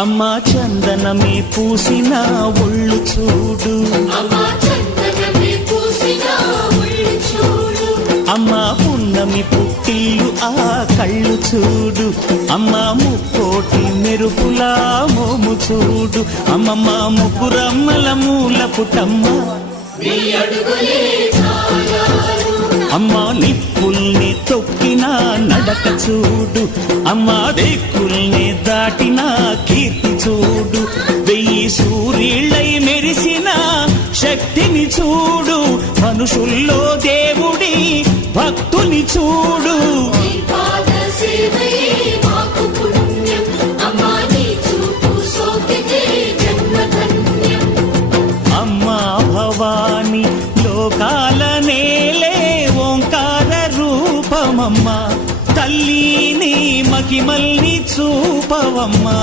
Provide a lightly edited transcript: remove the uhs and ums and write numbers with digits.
అమ్మా చందనమే పూసిన ఒళ్ళు చూడు, అమ్మా పున్నమి పుట్టిల్లు ఆ కళ్ళు చూడు, అమ్మా ముక్కోటి మెరుపులా మోము చూడు, అమ్మమ్మ ముగ్గురమ్మల మూల పుటమ్మ, అమ్మా నిప్పుల్ని తొక్కిన నడక చూడు, అమ్మా దిక్కుల్ని దాటిన కీర్తి చూడు, 1000 సూర్యుళ్ళై మెరిసిన శక్తిని చూడు, మనుషుల్లో దేవుడి భక్తుని చూడు. అమ్మా భవాని లోకాల నేలే ఓంకార రూపమమ్మా, తల్లిని మహిమల్ని చూపవమ్మా.